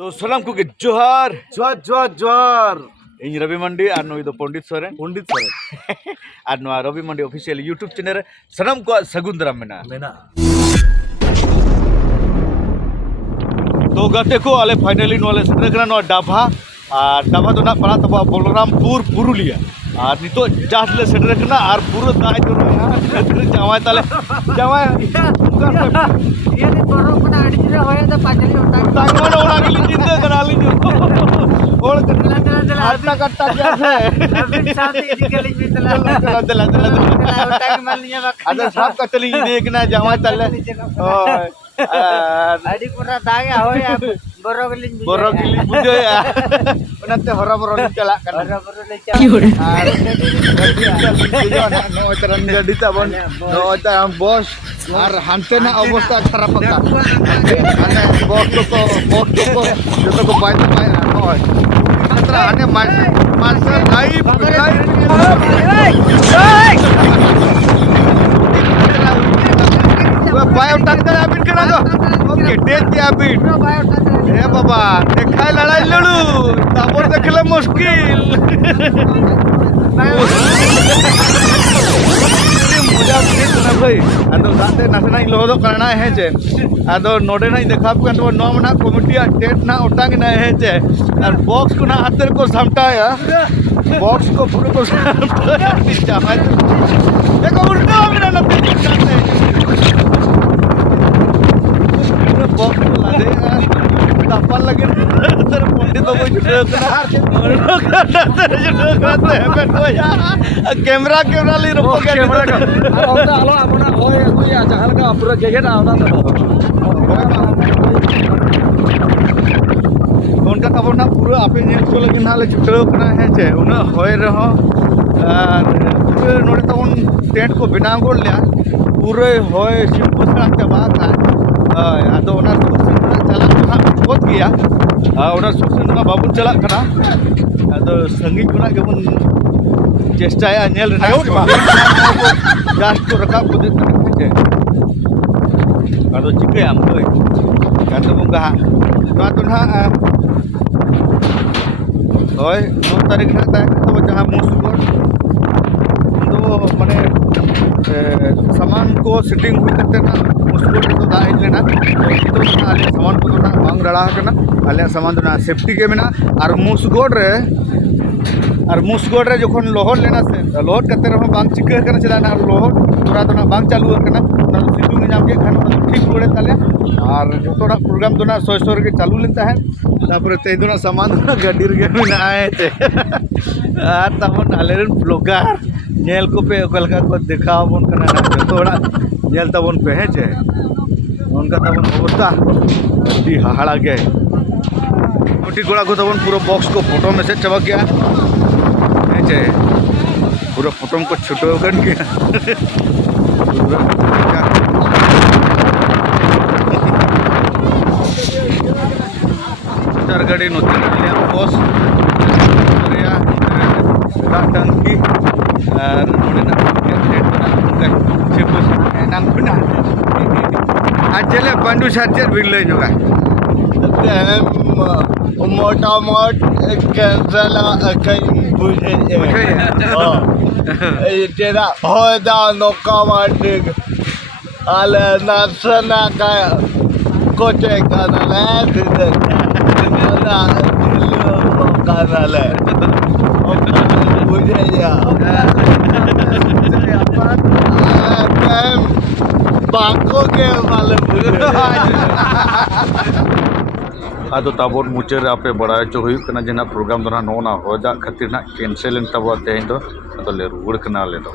तो सलाम को जोहार जोहार जोहार जोहार इन रवि मंडी और नुई दो पंडित सोरेन और नवा रवि मंडी ऑफिशियल यूट्यूब चैनल सनम को सगुन दाराम मेना तो गाते को आले फाइनली नोले सेटर कना नो डाभा और डाभा तो ना पड़ा तब बलरामपुर पुरुलिया और नितो जास ले सेटर कना और पूरा दाय जो जावाय ताले जावाय ये ने बरो कना अडिरे होय तो पाचली होता तांगमन ओड़ा के जिंदे कराली जो और कट्टा कट्टा क्या है अभी साथ ही गली में चला होता के माल नहीं बा अदर सब कतली देखना जावाय ताले ओय अडी पूरा दागे होय बरो गली बुझे ओनाते हरा बरो चला बरो ले चला नो तरन गाड़ी ताबन नो ता बॉस और हमते ना अवस्था खराब का अने बॉस को जो को पाए नो खतरा अने मानसर आई पाए टक्कर अबिन करा दो ओके डेट अबिन ए बाबा देखाय लड़ाई लड़ू तापर देखले मुश्किल मजा ना भाई आदो दाते नासना लोहदो करना है जे आदो नोडे ना देखाब कन तो नो ना कमिटी टेट ना उटांग ना है जे और बॉक्स को ना हाथ को सामटाया बॉक्स को पूरा को सामटाया चाहे देखो उल्टा मेरा नते दिखाते बॉक्स को ला दे तापन लगे तेरे पंडित को जुटे कैमरा कैमरा ले रखो कैमरा का आलो अपना होय कोई जहाल का पूरा जगह ना होता उनका तब ना पूरा आपे नेट को लगे ना ले जुटे कना है जे उना होय रहो पूरे नोडे तवन टेंट को बिना गोल लिया पूरे होय सिंपल चाबा का आदो ओना चला ना बहुत गया ओना सुसन का बाबू चला कना आदो संगीत कोना गेबन चेष्टाया नेल रे जास्ट को रकाब को देते आदो चिके आम कोई कातो बुंगा नवा तो ना होय 9 तारीख ना ता तो जहां मुसगोर तो माने सामान को सेटिंग हुई करते ना मुसगोर तो दा हिज लेना तो आले सामान को ना बांग रड़ा करना आले सामान तो ना सेफ्टी के मेना और मुसगोर रे जखन लोहर लेना से लोहर करते रहो बांग चिके करना चला ना लोहर पूरा तो ना बांग चालू करना ना सिद्धू में नाम के खान ठीक पड़े ताले और जोतोड़ा प्रोग्राम तो ना सोय के चालू लेता है तापर ते दोना सामान ना गाड़ी रे में आए थे और तब आले रन ब्लॉगर नेल को पे कलका को दिखाओ बन करना ना जोतोड़ा नेल तबन पे है जे उनका तबन अवस्था दी हाड़ा गए मोटी गोड़ा को तबन पूरा बॉक्स को फोटो में से चबक गया है जे पूरा फोटो को छुटो कर गया पूरा चार गाड़ी नोती लिया बॉस रिया टंकी और नोडे ना डेट बना उनका चिपस नाम बना आजले पंडू साचर बिल्ले जोगा मोटा मोट कैंसल कहीं बुझे तेरा होदा नौका माटिक आले नासना का कोचे कानाले ना कानाले बुझे या बाको के मालूम आदो ताबोर मुचारे आपे बड़ा चो हुई कना जना प्रोग्राम दो ना नो ना हो जा खातिर ना कैंसिल इन तब तेन दो ले रुगड़ कना ले दो।